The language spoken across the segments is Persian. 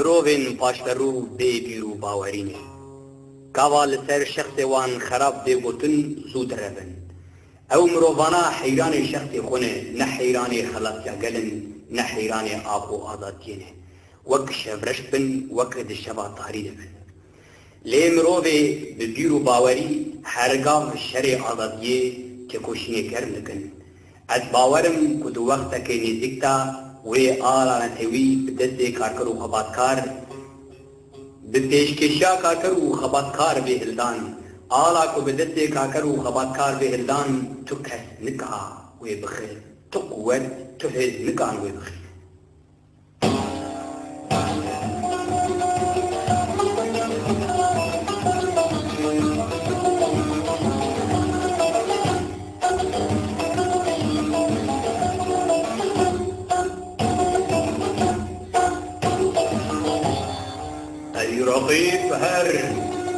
مروفین پاشترو بی بیرو باورینه کاوال سر شخص وان خراب دی گوتن زود روین او مروفانا حیران شخص خونه نه حیران خلاص گلن نه حیران آب و آزادینه وک شبرش بن وک دشبا تاری دبن لی مروفی بی بیرو باوری هرگاه شر آزادیه که کوشنی کرنکن از باورم کدو وقتا که نزدیکتا وی آلان تیوی بدست کارکر و خباتکار به پیشکشا کارکر و خباتکار به هلدان آلا کو بدست کارکر و خباتکار به هلدان تو کس نکا وی بخیر تو قوت تو هز نکان وی بخیر رقیب هر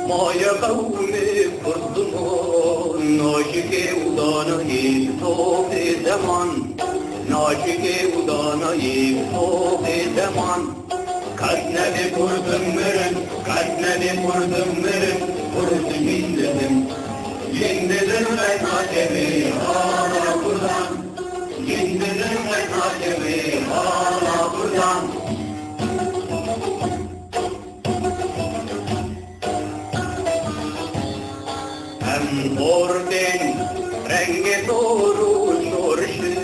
مای قوم کردمان ناشک و دانای صبح زمان ناشک و دانای صبح زمان کس نبی کردم مرن کس نبی کردم مرن کرد میندزم یندزم ناتمی حالا کردم یندزم ناتمی حالا کردم Orden, renge toru sorşun,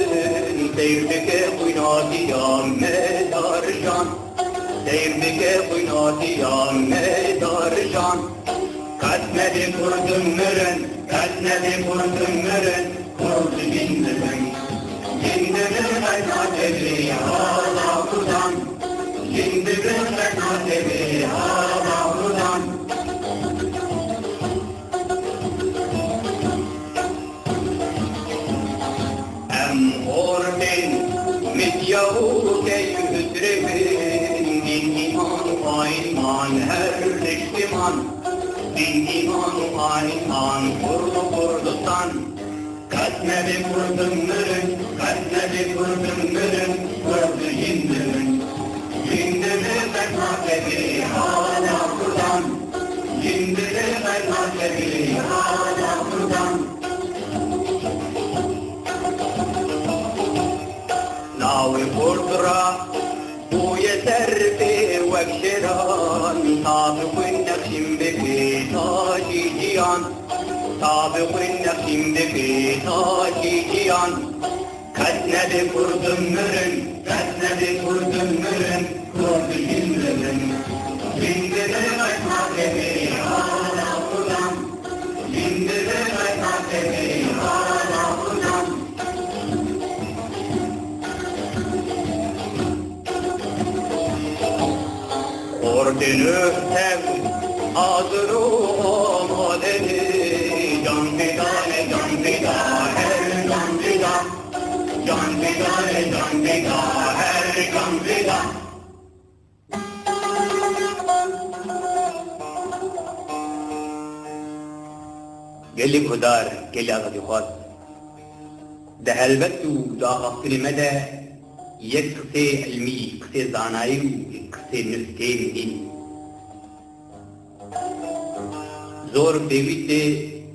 sevdike buynadiyan medarşan, sevdike buynadiyan medarşan. Katmedi kurdum meren, katmedi kurdum meren, kurdu bindirim. Bindirim ben atebi hala buradan, bindirim ben atebi hala buradan. Orden mit Yahude yüzdremin din iman iman her düşman din iman kurdu Kurdistan katmedi kurdumların katmedi kurdumların kurdu yindirin yindirin ben hakebi hala buradan yindirin ben hakebi hala buradan ناوی بردرا بوی سرفی وکشران سابق نقشم بکی تاجی جیان سابق نقشم بکی تاجی جیان کسند کردم مرن کسند کردم مرن کرد یندرن یندرن حاکمی حالا کدام یندرن حاکمی حالا کدام Ordinu sev, adru amadeni, can fida, her can fida, can fida, her can fida. Geli kudar, geli ağabey khad. De elbettu da akli mede یک قصه علمی، قصه زانایی و یک قصه نفته میدین زور بیویده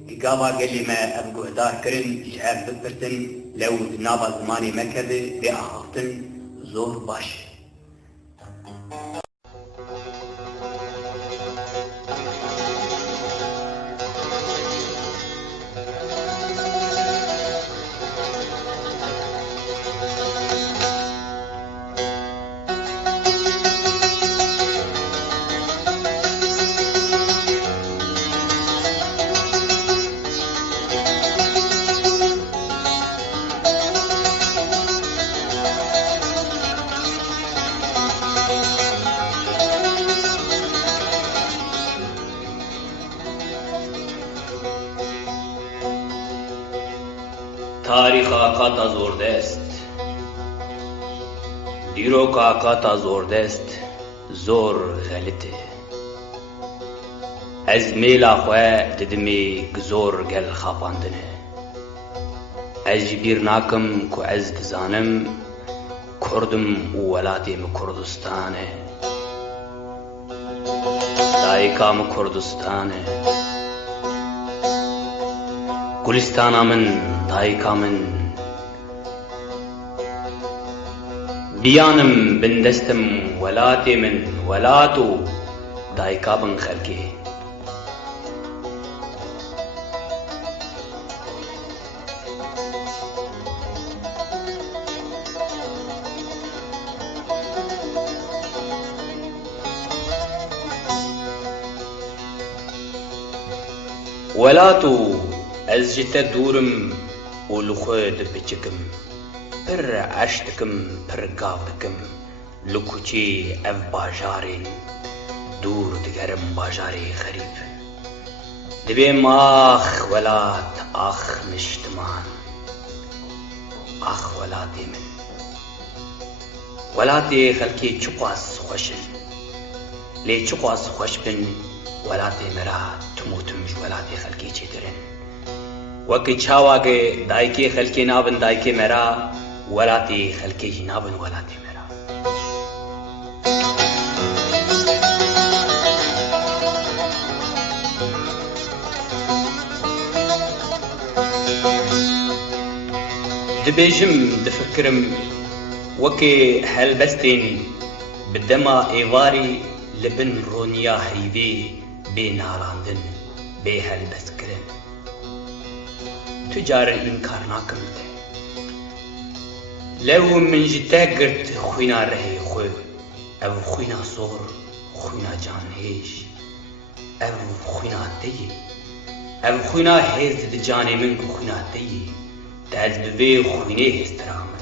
که گاوا گلی ما افگوهدار کرن جعب بپرسن لو نابا زمانی مکده به آخافتن زور باش تاریخ آقا زورده است دیروک آقا زورده است زور غلطه از میلا خواه ددمی گزور گل خاپاندنه از جبیر ناکم که از دزانم کردم و ولاتیم کردستانه دایکام کردستانه گلستانا من دایکا من بیانم بندستم ولاتی من ولاتو دایکا بن خلکی ولاتو از جت دورم و لخود بچکم پر عشتکم پر گاودکم لکوچی اف باجارین دور دگرم باجاری خریب دبیم آخ ولات آخ مشتمان آخ ولاتی من ولاتی خلکی چقواز خوشن لی چقواز خوش بن ولاتی مرا تموتم ولاتی خلکی چی درن وکی چاواگه دایکی خلکی نابن دایکی مرا ولاتی خلکی نابن ولاتی مرا دبیجم دفکرم وکی هلبستین بدما ایواری لبن رونیا هیوی بی ناراندن بی هلبست کرن تجار انکار ناکم ده لو من جتا گرت خوینا رهی خو او خوینا صور خوینا جان هیش او خوینا دی او خوینا هیز دی جانی من کو خوینا دی تاز بوی خوینه هسترام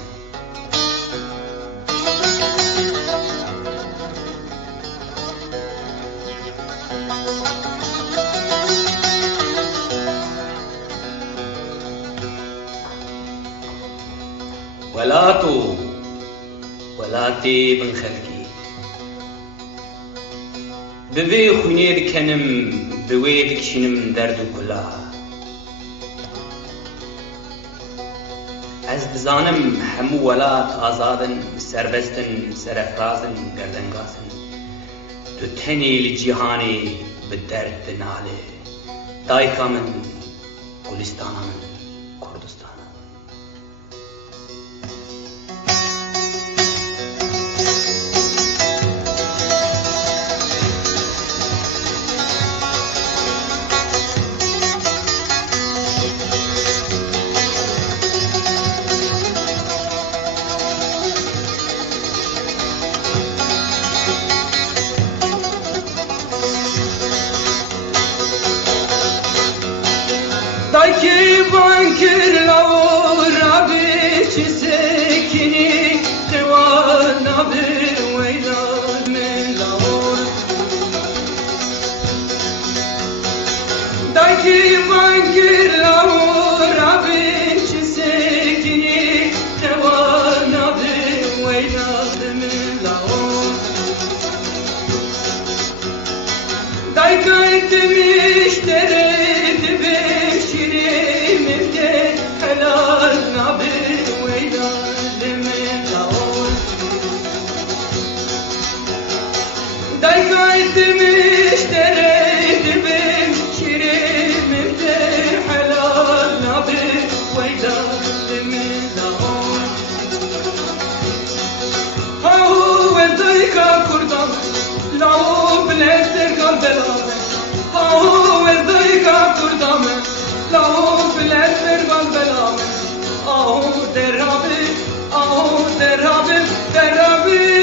ولاتو ولاتي بن خلقي بوي خويني دكنم بوي دكشنم درد كلها از دزانم همو ولات آزادن سربستن سرفرازن گردنگاسن تو تني لجيهاني بالدرد ناله دايكا من گلستانا من كردستانا Daki bankir lavur abi çisekini devan abi veylan min lavur Daki bankir lavur abi çisekini devan abi veylan min lavur Dayka etmiş dere demiş dereydim şirimimde helal nabi veyladım laon Havu vezdayka kurdam lao bilester kalbelam Havu vezdayka kurdam lao bilester kalbelam Ahu derabi derabi derabi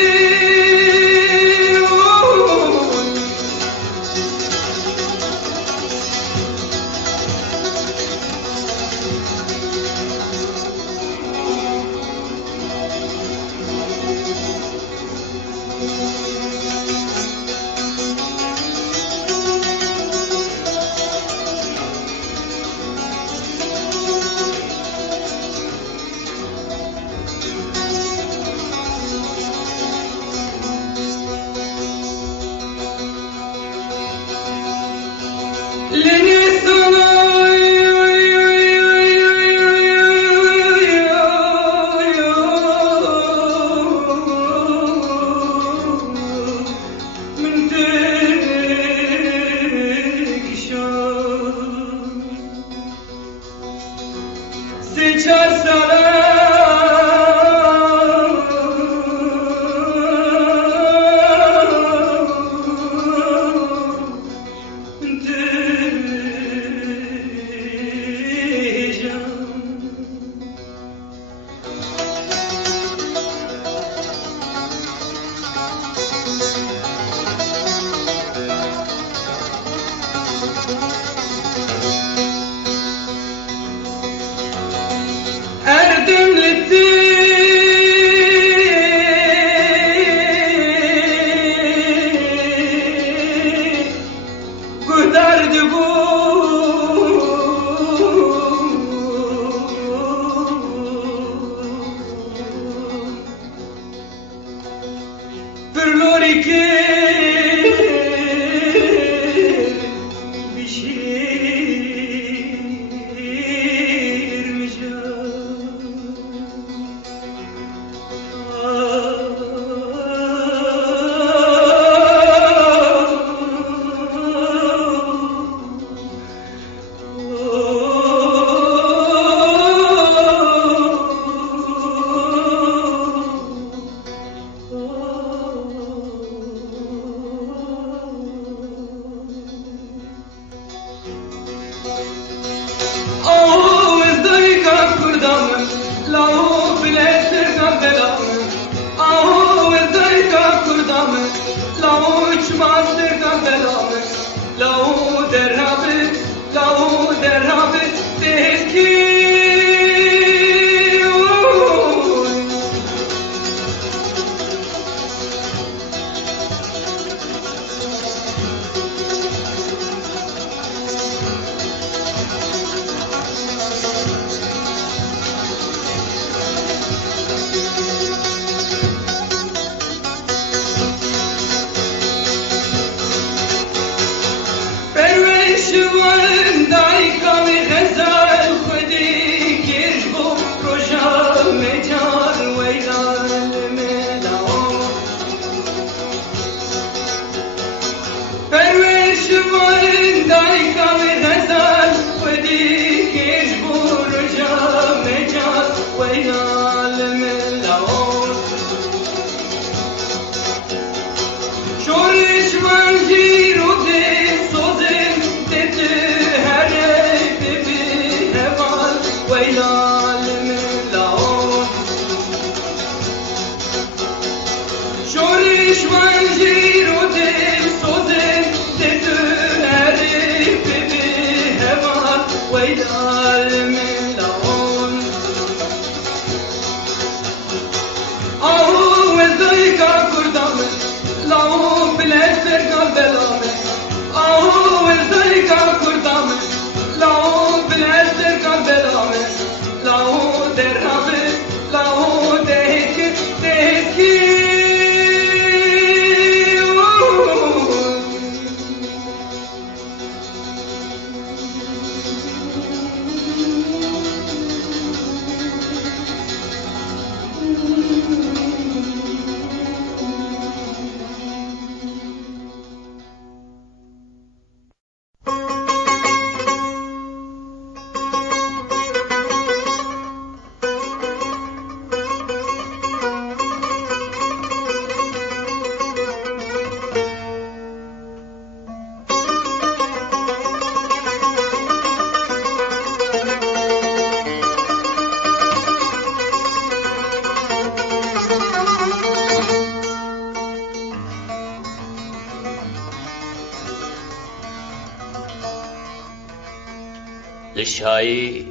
لشایی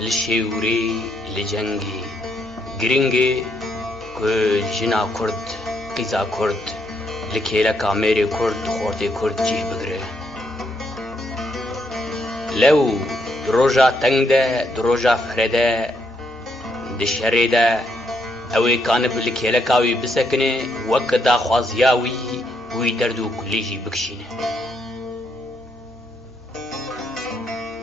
لشیوری لجنگی گرینگی که جنا کرد قیزا کرد لکیلا کامری کرد خورده کرد جی بگره لو دروجا تنگ ده دروجا فرده دشهره ده اوی کانب لکیلا کاوی بسکنه وقت دا خوازیاوی وی دردو کلیجی بکشینه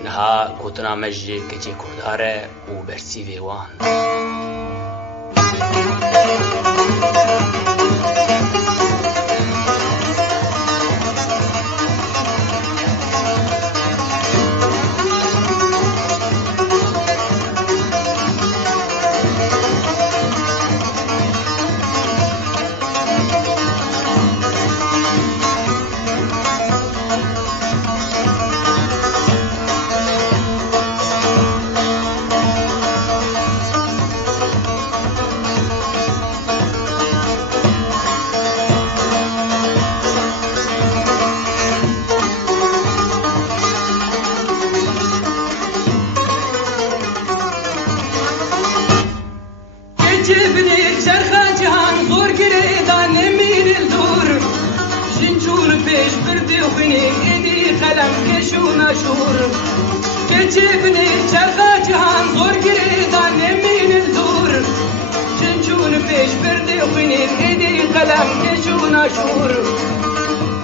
نها گوتنا مجی کچی کرداره و برسی ویوان keşuna şur Keçibni çerga cihan zor girdan emin zor Çinçun peş birdi xinin edi kalem keşuna şur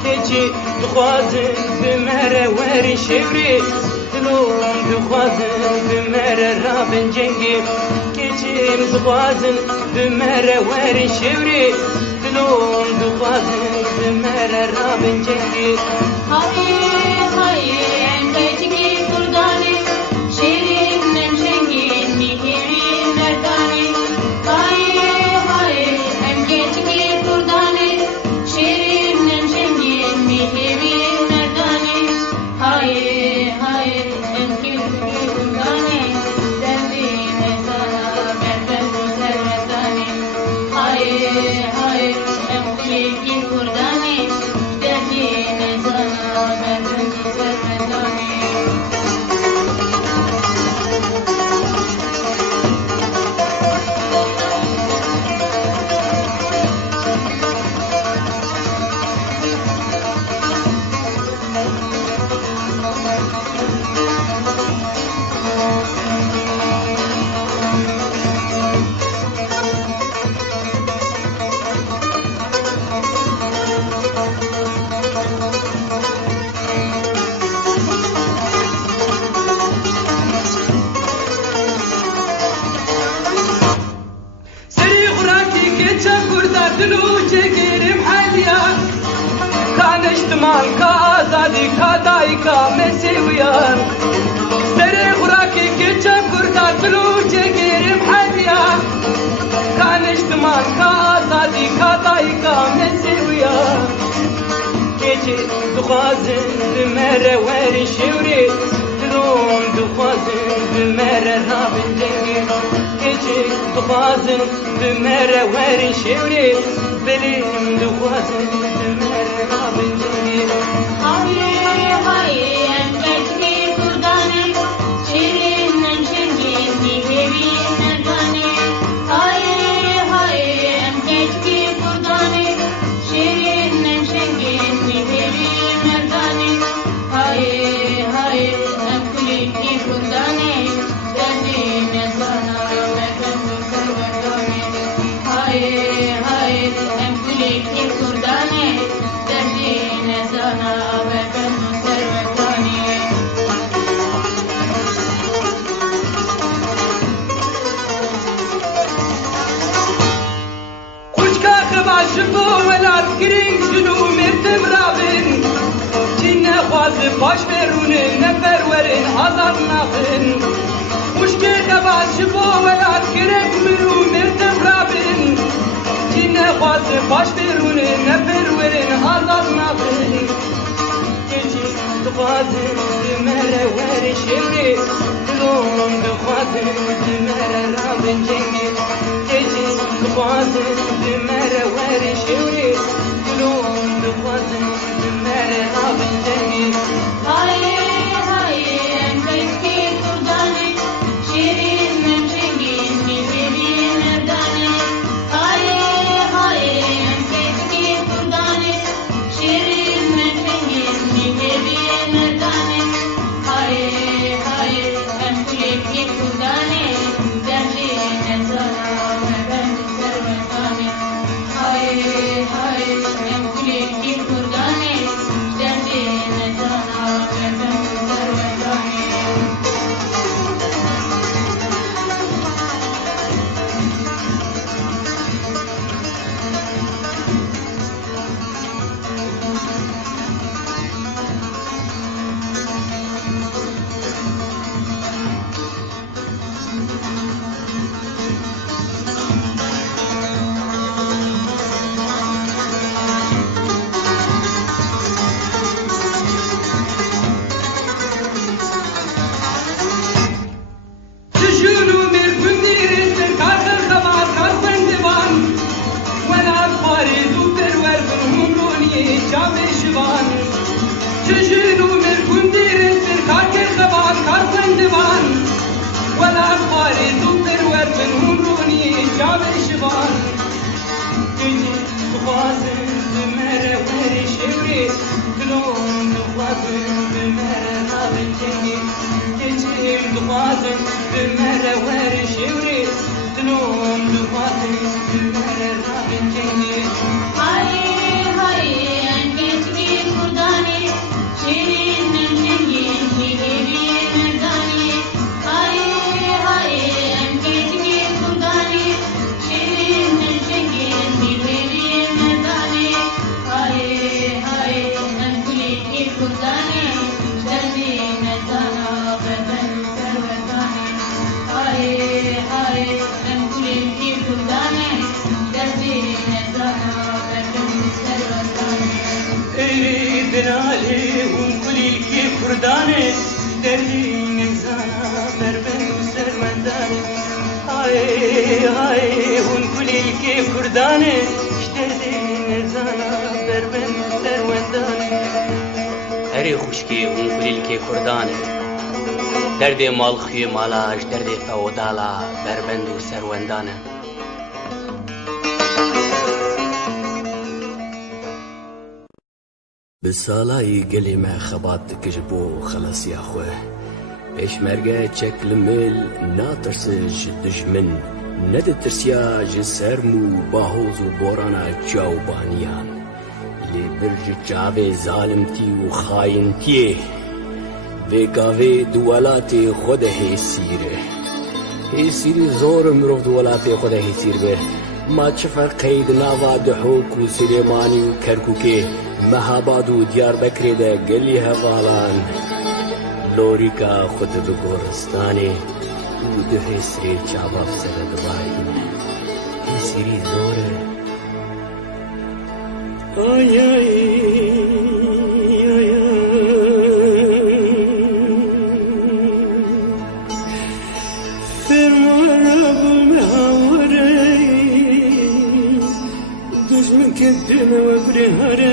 Keçi duxwazin bimere weri şevri Dilum duxwazin bimere rabin cengi Keçim duxwazin bimere weri şevri Dilum duxwazin bimere rabin cengi Hayır, hayır, keçki kurdani Şirin nemşengin mihirin merdani Hayır, hayır, keçki kurdani Şirin nemşengin mihirin merdani Hayır, hayır, keçki kurdani Derdine sana berber servetani Hayır, hayır, keçki kurdani Derdine sana berber servetani سری خوراکی که چپرده دلو چگیریم حالیا کانشتمان که آزادی که دایی که مسیویان سری خوراکی که چپرده دلو چگیریم حالیا کانشتمان که آزادی که دایی که مسیویان keçi duxwazin bimere weri şevri Dilum duxwazin bimere rabin cengi Keçi duxwazin bimere weri şevri Dilim duxwazin bimere rabin cengi Hayır, hayır, keçki kurdani Şirin nemşengin mihirin merdani Hayır, hayır, keçki kurdani Şirin nemşengin mihirin merdani Hayır, hayır, keçki kurdani Derdine sana berber servetani Hayır, hayır, keçki kurdani Derdine sana berber servetani Kuşka kıbaşı bu velat giring şunu mirtim rabin Çinne xwazı baş verune nefer verin azad nafin Kuşka kıbaşı bu velat giring şunu mirtim rabin Çinne xwazı baş verune nefer verin azad nafin Keçi duxwazin bimere weri şevri Dilum duxwazin bimere rabin cengi Keçi duxwazin bimere weri şevri Dilum duxwazin bimere rabin cengi Hayır, hayır, keçki kurdani Şirin nemşengin mihirin merdani Hayır, hayır, keçki kurdani Şirin nemşengin mihirin merdani Hayır, hayır, keçki kurdani Derdine sana berber servetani Hayır, hayır, keçki kurdani Derdine sana berber servetani Duxwazin bimere weri şevri Dilum duxwazin bimere دردی نزانا بربند سروندانه آی آی هون کلی که کردانه دردی نزانا بربند سروندانه هری خوشکی هون کلی که کردانه درد مالخی مالاش درد فودالا بربند و سروندانه بسالای گلی ما خبات کجبو خلاصی خواه پیشمرگه چکلمل ناترسج دجمن ند ترسیا جسرمو باهوز و بورانا جاوبانیان لی برج جاوه ظالمتی و خاینتیه و گاوه دولات خود هیسیره هیسیری زور مروف دولات خود هیسیر به ما چه فرقید ناوا دحوک و سلیمانی و کرکوکه مهاباد و دیار بکری ده گلی هوالان لوریکا خود بگورستانی و ده هیسری چاباب سرد باین هیسری زوره آی آی كدنا وبرهاري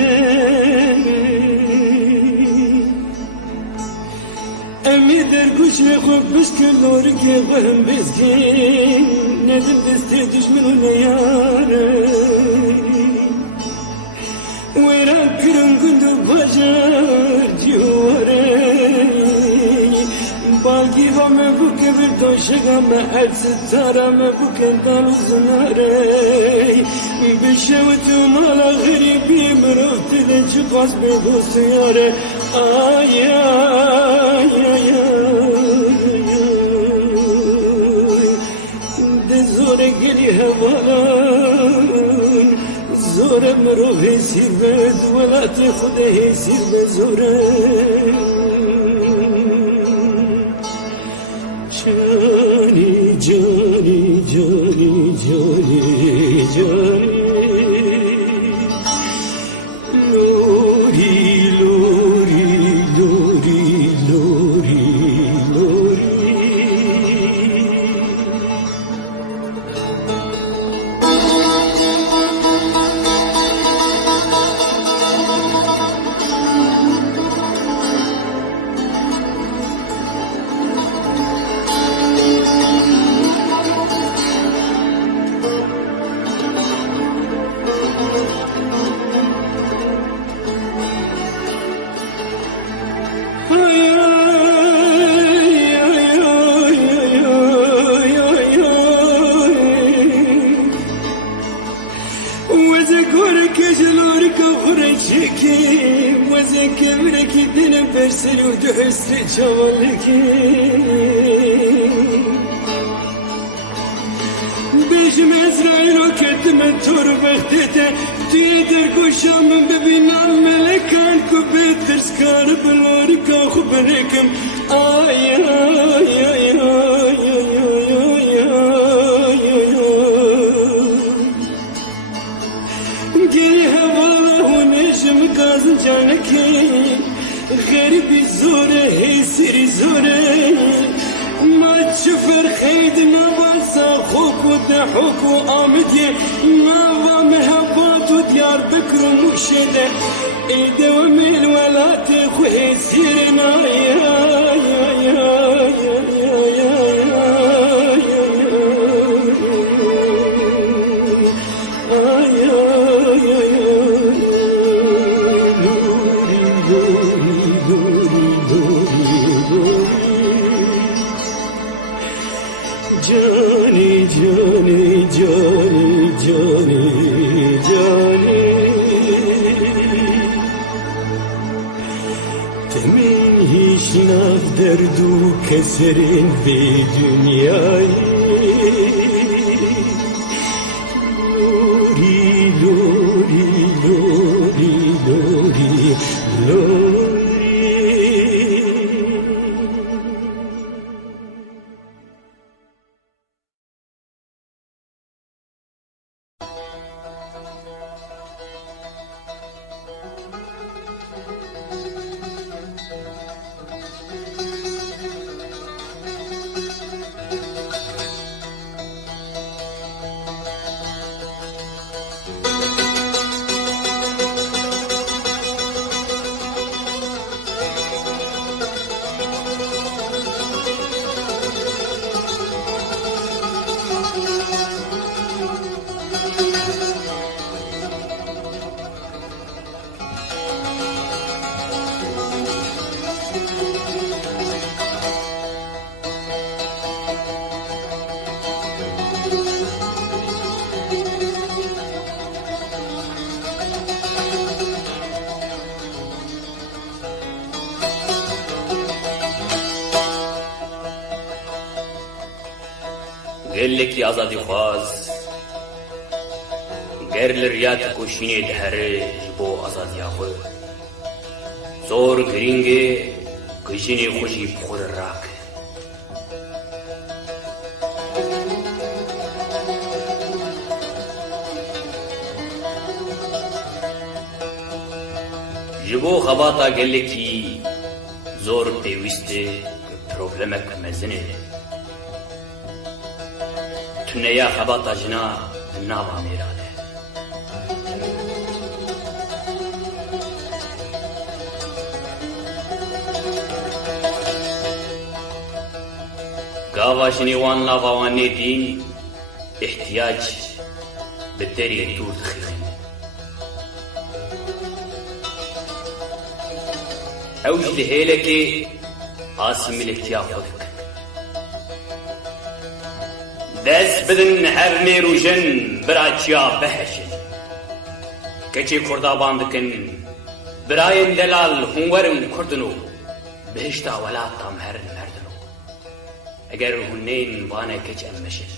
أمي دركوش نخوف بس كلورك يغهم بسكين ندم دستيتش من النياري وراك كرم كندو بجار جواري باقي فما بوك بالدوشة ما حد ستارة ما بوك الدار الزناري بشوت ومالا غريبي مرفت لنش قاس بدو سيارة آي آي آي ده زورة قلي هوالان زورة مروفي سيبد ولا تخده سيبد زورة جاني جاني جاني جاني جاني لوري لوري لوري لوري لوري برسلو دهست جوالكي بيجم إسرائيل وكتم التور بختته تيدر كوشام ببينا ملكان كبيت ترسكار بلوركا خبركم آي آي آي آي قليها والله ونجم كازن جانكي غريبي زورة هيسري زورة ما تشفر خيدنا بانسا خوك وتحوك وآمدي ما ومهبات وديار بكر ومشدة ايدا وميل ولا تخوي سيرنا يا يا يا جاني جاني جاني جاني جاني تمني شناف دردو كسرين في دنياي لوري لوري لوري لوري لوري گلکی آزادی خواست گرل ریات کوشینی دهره بو آزادی آخو زور گرینگه کشینی خوشی بخور راک جبو خباتا گلکی زور پیوسته پروبلمک مزنه تنیا خباتا جنا ناوا میراده گاواشنی وان لاوانی دین احتیاج به دری دور دخیلن اوج لهيلك قاسم الاختيار خذك دس بدن هرني روجن براتشيا بهشن كچي كردا باندكن براين دلال هنورن كردنو بهشتا ولا تام هرن مردنو اگر هنين وانا كچ امشن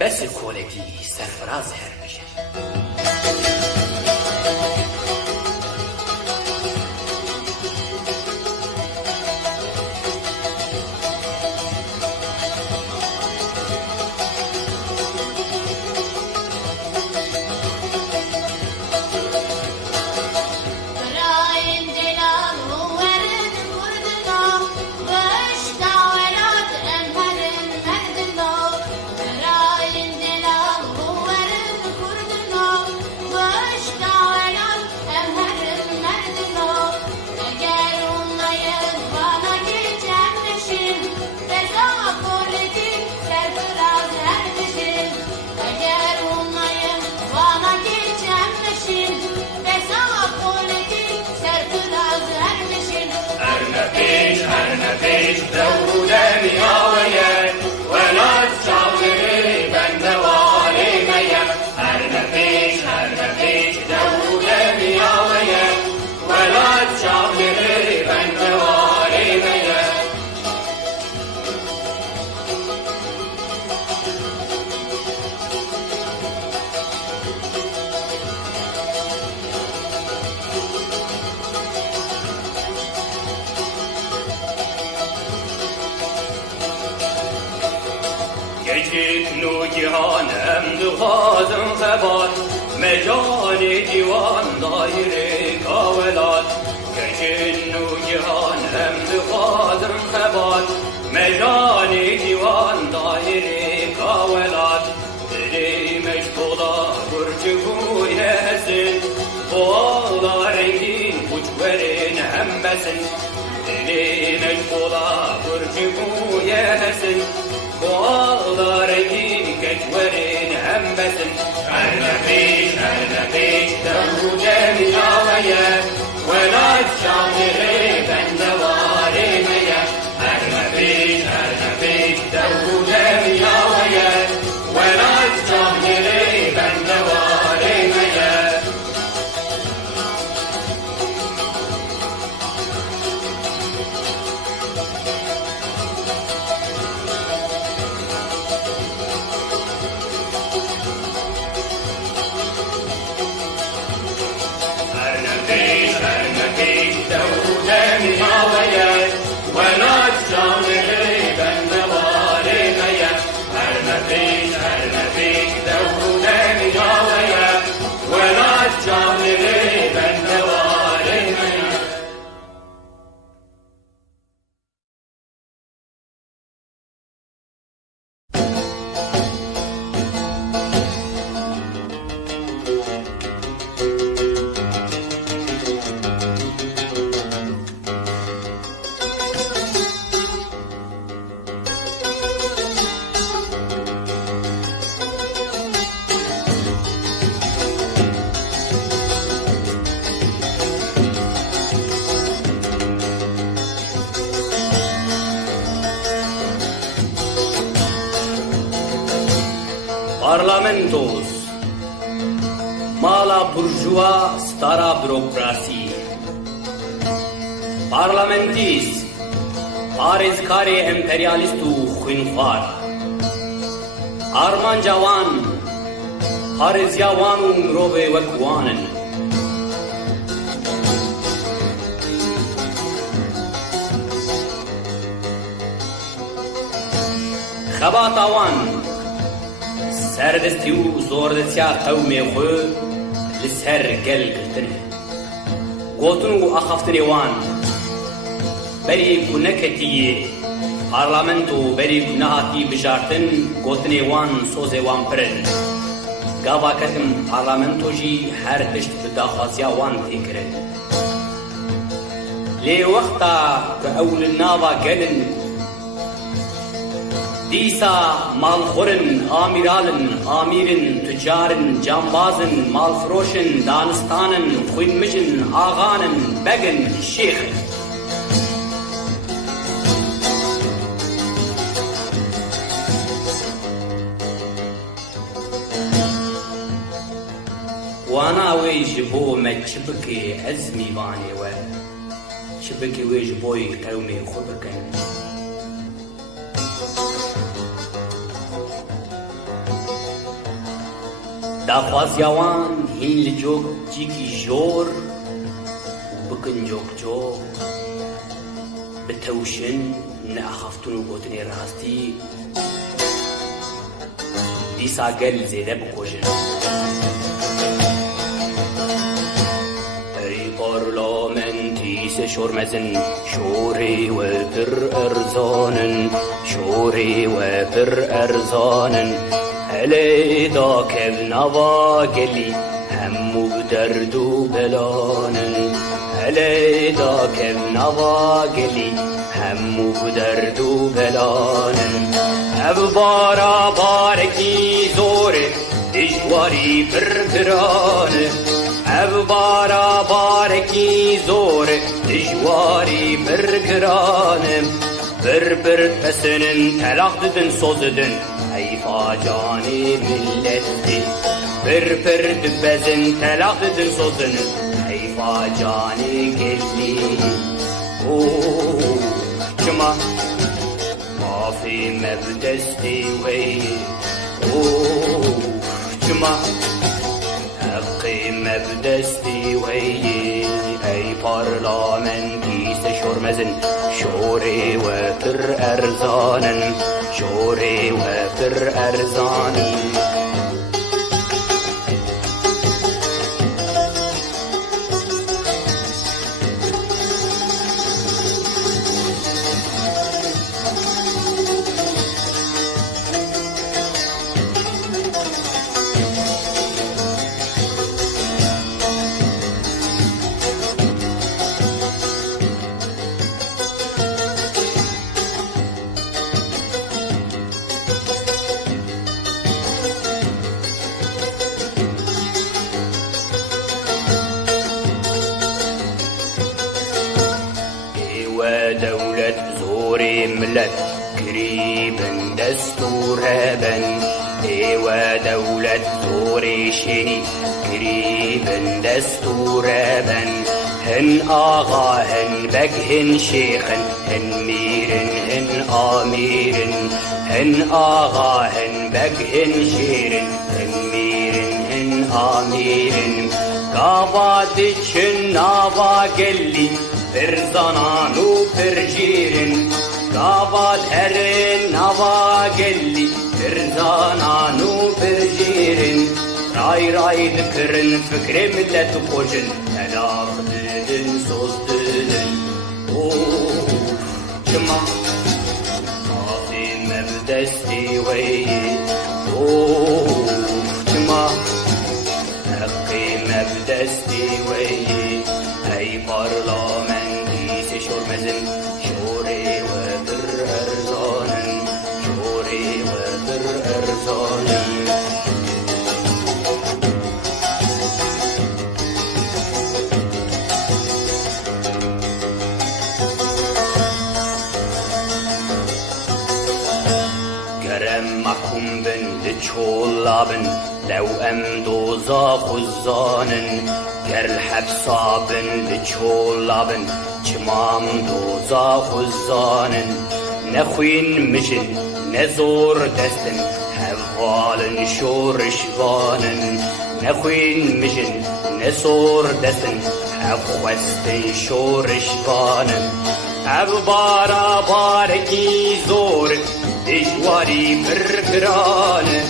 بس كولكي سرفراز هرمشن خازن خبات مجال دیوان دایره کاولات کشن و جهان هم خازن خبات مجال دیوان دایره کاولات دلی مشغولا برچگوی هسن بوالا رنگین بچورین هم بسن دلی مشغولا برچگوی هسن بوالا رنگین كجورين هم بسن هرنفيش دمو جميع ويا ولا تشعر بندواري ميا هرنفيش دمو جميع ويا ولا تشعر بندواري ميا Parlamentos, mala burjuva, stara birokrasi. Parlamentis, arezkare imperialistu xwinxwar. آرمان جوان پارێزیاوان و مرۆڤێ وەکوانن خەباتاوان سەردەستی و زۆردەستیا قەومێ خۆ لەسەر گەل گرتن گۆتن و ئەخەفتنێوان بەرێک و نەکەتیە پارلامنت و بەرێک و نەهاتی بژارتن گۆتنێوان سۆزێوان پرن گاواکەتم پارلامنتۆژی هەر پشت بە داخوازیاوان تێکرد لێ وەختا کە ئەو لە ناوا گەلن دیسا مالخورن ئامیرالن ئامیرن تجارن جانبازن مالفرۆشن دانستانن خوێنمژن ئاغانن بەگن شێخن وانا وێ ji بۆ me çi bike ez mîvanê we çi bike wê ji boî qewmê xwe bikin daxwaziyawan hîn li cok cîkî jor û bikin cok bitewşin neaxaftin û gotinê rastî dîsa gel zêde bikojin Parlamenti şormezin şori ve pir erzanın şori ve pir erzanın hele da kevnava geli hemmu derdu belanın hele da kevnava geli hemmu derdu belanın ev bara bareki zore dijwari pir piranı ev bara bareki zor dijwari birgiranim bir pesinin telak dedin soz dedin heyfa cani milletti bir dübezin telak dedin soz dedin heyfa cani gelli cuma mafi mevdesti wey cuma قيمة بدستي وهي أي برلمانتي شورمزن شوري وفر أرزانا شوري وفر أرزانا دولة زوري ملت قريبا دستورابا ودولة زوري شيني قريبا دستورابا هن آغا هن بك هن شيخا هن مير هن آمير هن آغا هن بك هن شير هن مير هن آمير قابادتشن نابا قلي bir zanan u bir jirin Gavad herin hava gelli bir zanan u bir jirin Ray dikirin fikri millet kojin Telak dedin soz dedin Cima Mafi mevdesti veyi Cima Hakkı mevdesti veyi Ey parlamenti şormezin şori ve bir erzanın şori ve bir erzanın Kerem mahkum bin لچولابن لو ام دوزاخ الزانن گرل حبسابن لچولابن چمام دوزاخ الزانن نخوين مجن نزور دستن هفالن شورش وانن نخوین مجن نزور دستن هفوستن شورش وانن هف بارا بارکی زور دجواری برگرانه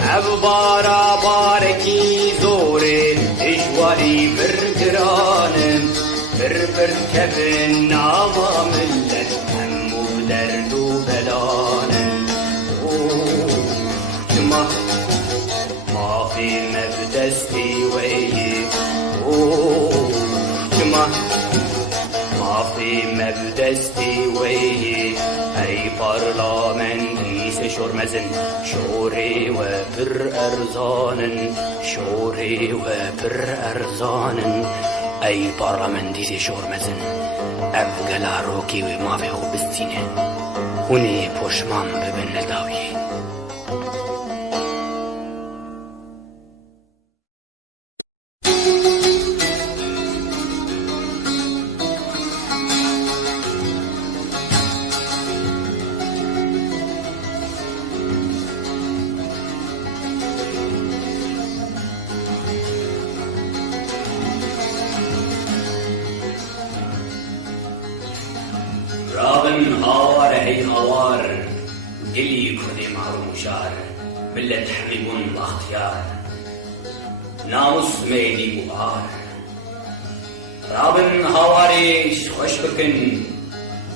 هف بارا بارکی زور دجواری برگرانه بربر کبن ناما ملت همو درد و بلانه جمع ما في مبدستي ويه جمع ما في مبدستي ويه اي برلمانتي شورمزن شوري وبر ارزانن شوري وبر ارزانن اي برلمانتي شورمزن افقلا روكي وما في خوبستينه هوني پشمان ببن نداوي رابن هاوار هي هاوار قلي كردي معروم شار ملة حبيبون باختيار ناموس ميدي بوهار رابن هاواري خوش بكن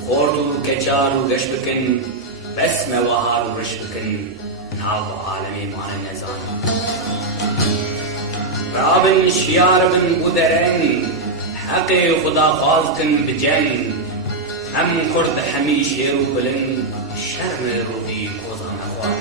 خوردو كجار وقش بكن بس موهار ورش بكن ناو عالمي معنى نزان رابن شيار بن بودرن حقي خدا خازكن بجن هم کرد همی شیر و بلند شرم رودی کوزان اخوار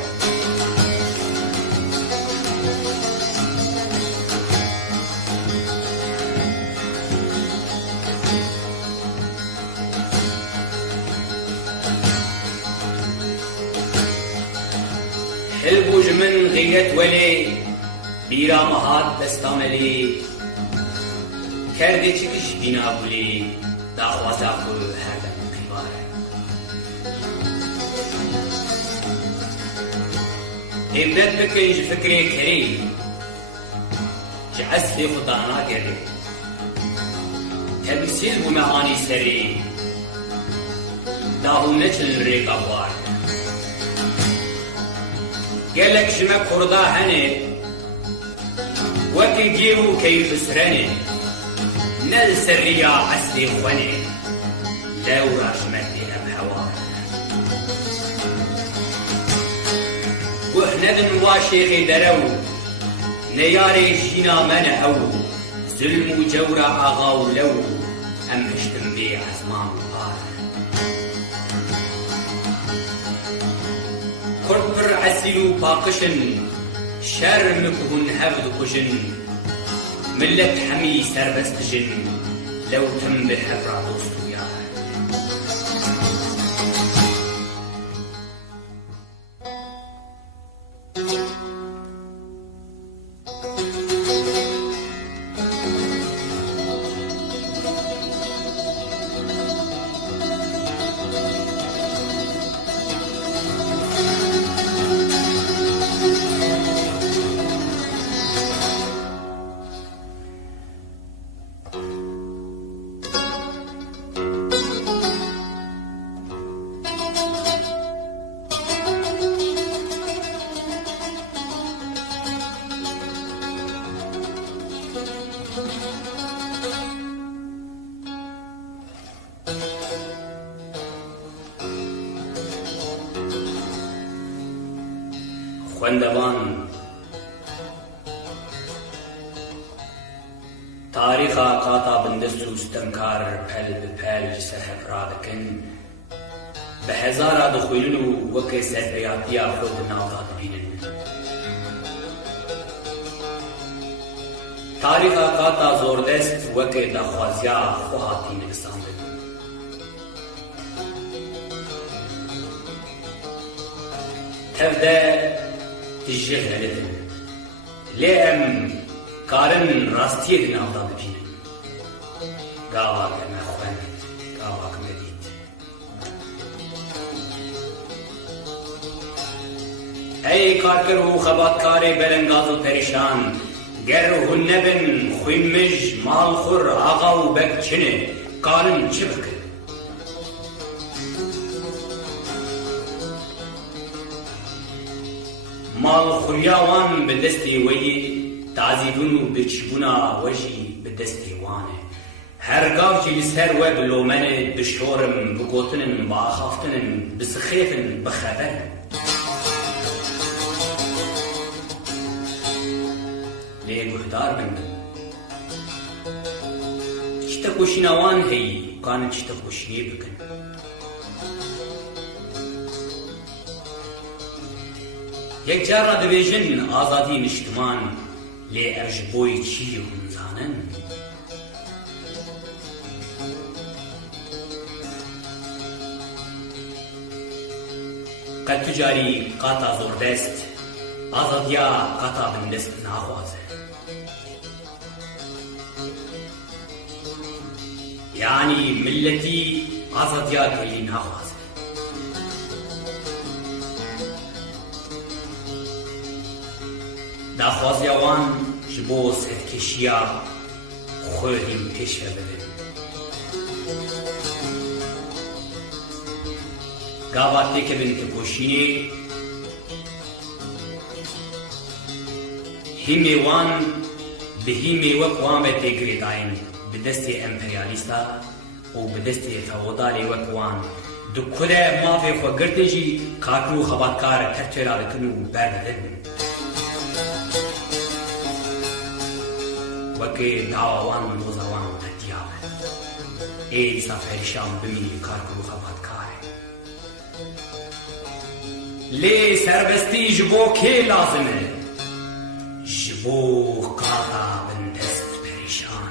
حلبوج من غیت ولی بیرا مهات دستاملی کرده چکش بینا بولی دا خواسته اخور هر إبدت بكنج فكري كريم جعسلي خطانا قري تمثيل بمعاني سري داهو نجل ريق أبوار قالك جمع كردا هني وكي جيرو كيف سرني نل سريا عسلي خواني لورا جمعتها بحوار وحندن واشيخي درو نياري جينا منعو ظلم وجورا اغاو لو ام هشتم بي عزمان بار كربر عسلو باقشن شرمكهن هفد قشن ملت حمي سربستجن لو تم بالحفرة دوستو يار خوندوان تاریخا قاطع بندستو ستمکار پل بپل سرحب رادکن به هزارا دخوینو وکی سربیاتیا خود ناوداد بینن تاریخا قاطع زوردست وکی دخوازیا خوهاتی نگسان تبدأ تجهل لأم كارن راستية نافذ بينه قاواك ما خوان قاواك مديد ای کارکر و خباتکار بلنگاز و پریشان گر هون نبن خویمج مال خور آقا و بکچنه کارن چه بکن مال خوریاوان به دستی وی تعذیبون و بچبونا وجی به دستی وانه هرگاه که لسر و بلومنه بشورم بگوتنن با آخافتنن بسخیفن بخبرن لی گهدار بندن چیتا کوشینوان هی کانن چیتا کوشینی بکن یک جار را دویجن آزادی نشتمان لی ارجبوی چی هنزانن قد تجاری قاطع زوردست آزادیا قاطع بندست ناخوازه یعنی ملتی آزادیا کلی ناخوازه داخوازی اوان جبو سرکشیا خوهیم پیش ببین گاواتی که بنت کوشینی هیمیوان به هیمیوک وان به تگری داین به دست امپریالیستا و به دست فودالی وکوان دو کره مافی خو گرتجی کارکرو خباتکار ترچرا بکنو بردن وکی دعوان و نوزوان و تدیابه ایسا پریشان بمینی کارکرو خباتکاره لی سربستی جبو که لازمه جبو قاطع بندست پریشان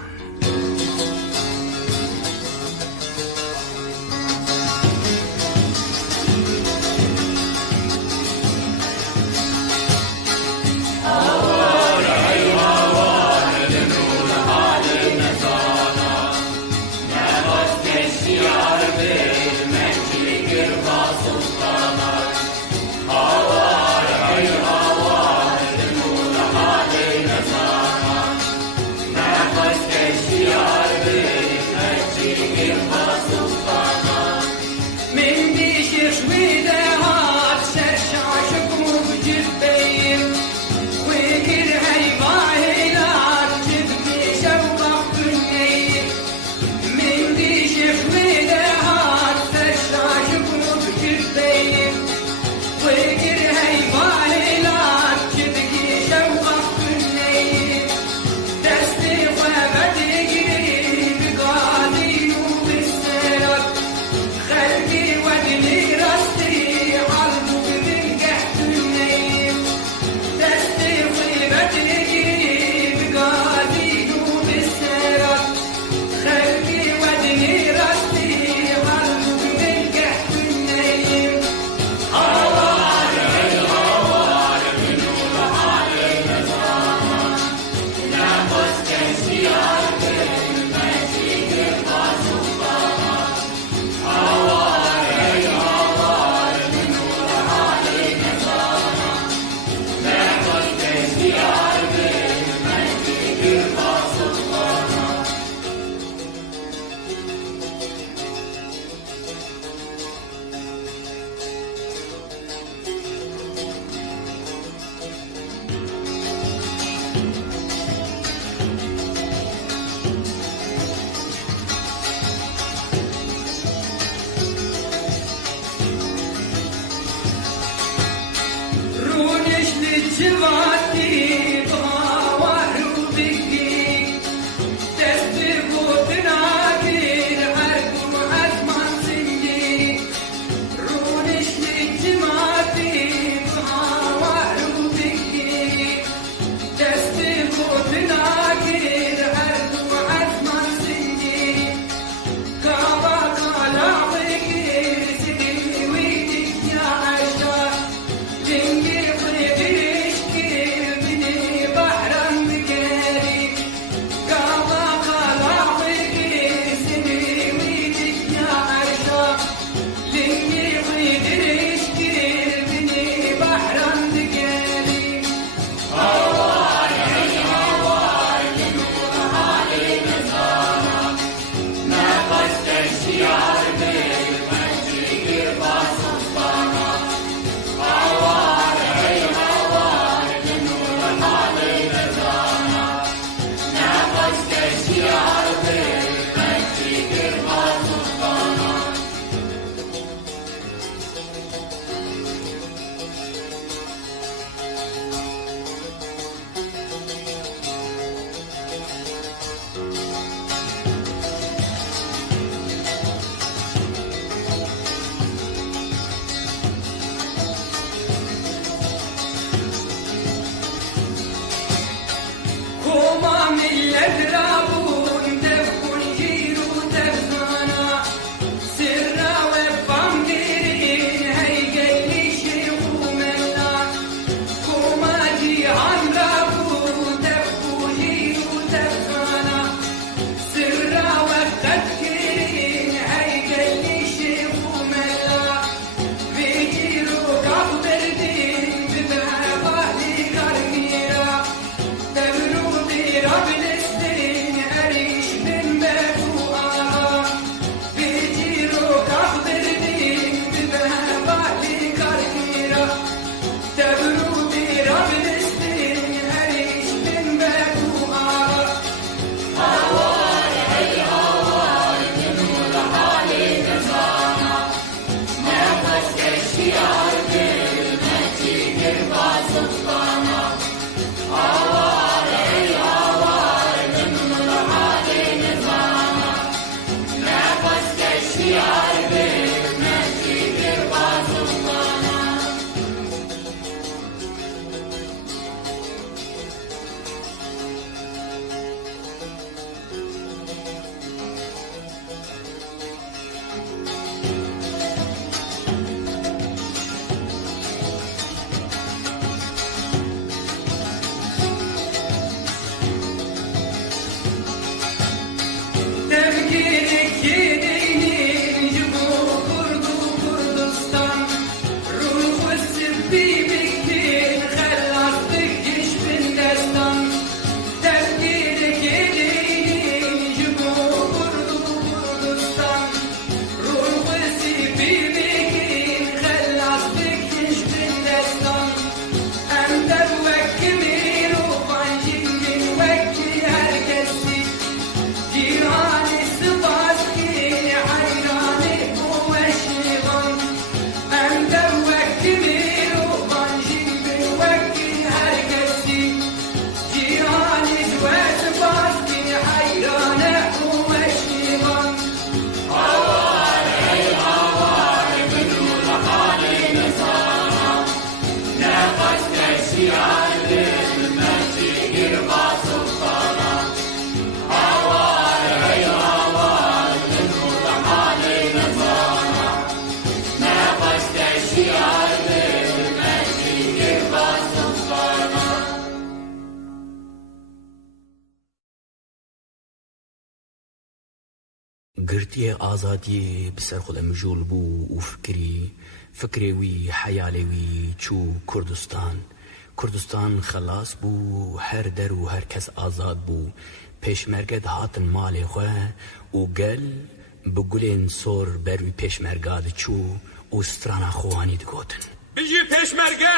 گرتیه آزادی بسر خود مجول بو و فکری وی حیالی وی چو کردستان خلاص بو هر در و هر کس آزاد بو پیشمرگد هاتن مال خواه و گل بگلین سور بروی پیشمرگاد چو و سترانا خوانی دگوتن بجی پیشمرگه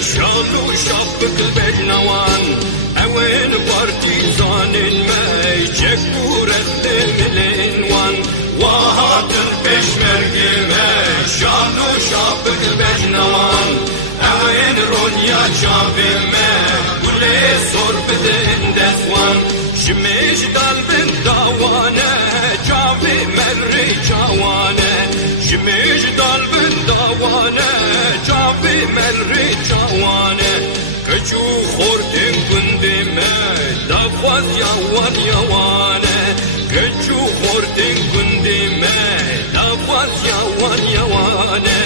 شالو شابك البجنوان اوين بارتيزان الماي جكور الدملينوان وهات البشمرقي ماي شالو شابك البجنوان اوين رونيا شابي ماي ولي صرف دندسوان شميش قلب داوانا جابي مري جاوانا شميش قلب داوانا جابي مري جاوانا كجو خورتن كندما دافوز يوان يوانا كجو خورتن كندما دافوز يوان يوانا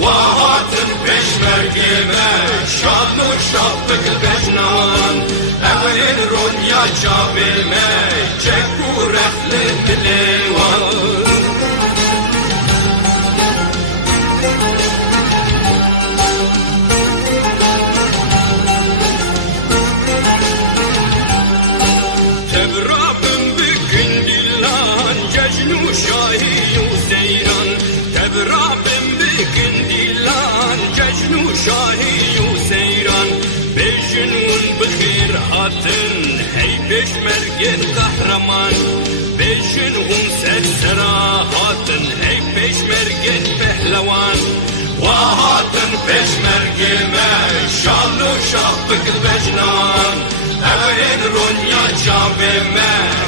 وهاتن بشمرقي ما شالو شابك البجنوان اوين رونيا جابي ما جكو رحل الدليوان شاهي وسيران تبرابن بكنديلان ججن شاهي وسيران بجنون بخير هاتن هي بشمرقن قهرمان بجنون سرسرا هاتن هي بشمرقن پهلوان وهاتن بشمرقن ما شالو شابك البجنان اوين رونيا جابي ما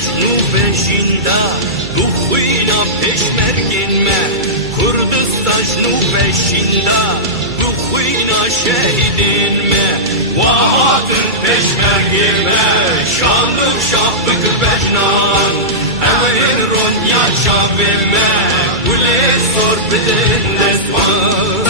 Kurdistan peşinde bu kuyuna peşmerginme Kurdistan peşinde bu kuyuna şehidinme Vahatın peşmergime şanlı şahbık bejnan Evin Ronya çavime Kule sor bidin nesman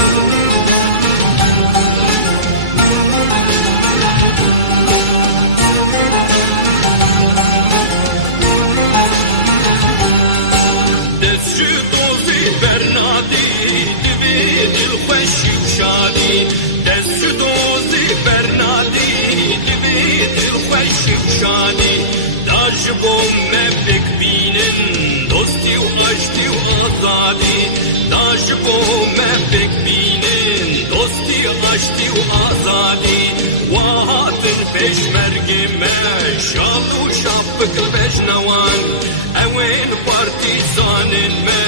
Dajbom me bekbinin dosti u aşti u azadi Dajbom me bekbinin dosti u aşti u azadi Vahatın peşmergime şalu şapık bejnavan Evin partizanın me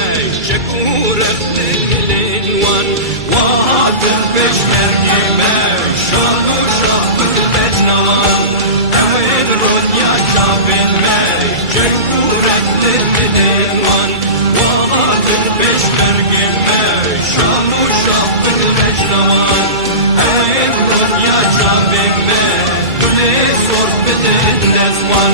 şekur eftilin van Vahatın peşmergime şalu şapık bejnavan Evin ronya çavinme şekur eftilin van Vahatın peşmergime şalu şapık bejnavan Evin ronya çavinme Kule sor bidin nesman